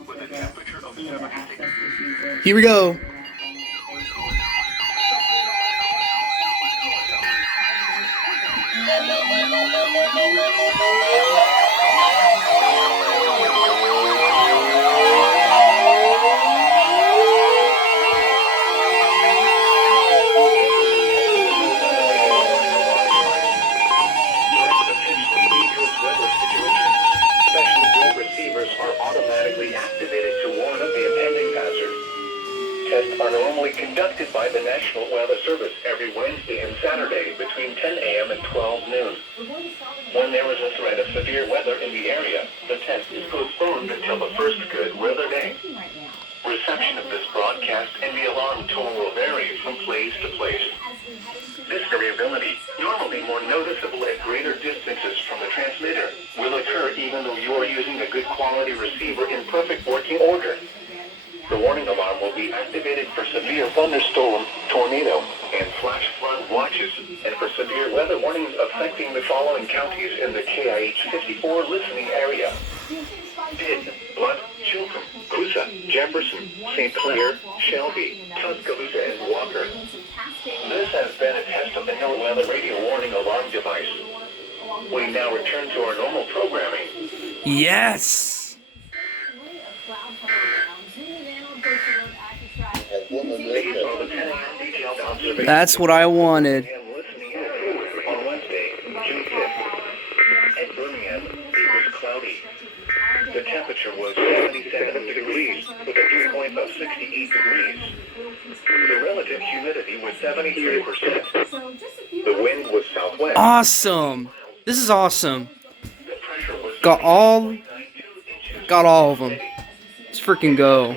with a temperature of 76. Here we go. Tests are normally conducted by the National Weather Service every Wednesday and Saturday between 10 a.m. and 12 noon. When there is a threat of severe weather in the area, the test is postponed until the first good weather day. Reception of this broadcast and the alarm tone will vary from place to place. This variability, normally more noticeable at greater distances from the transmitter, will occur even though you are using a good quality receiver in perfect working order. The warning alarm will be activated for severe thunderstorm, tornado, and flash flood watches, and for severe weather warnings affecting the following counties in the KIH 54 listening area: Pitt, Blunt, Chilcomb, Coosa, Jefferson, St. Clair, Shelby, Tuscaloosa, and Walker. This has been a test of the Hill Weather Radio Warning Alarm device. We now return to our normal programming. Yes. These are the 10 a.m. detailed observations. That's what I wanted. On Wednesday, June 5th, at Birmingham, it was cloudy. The temperature was 77 degrees with a dew point of 68 degrees. The relative humidity was 73%. The wind was southwest. Awesome. This is awesome. The pressure was Got all of them. Let's freaking go.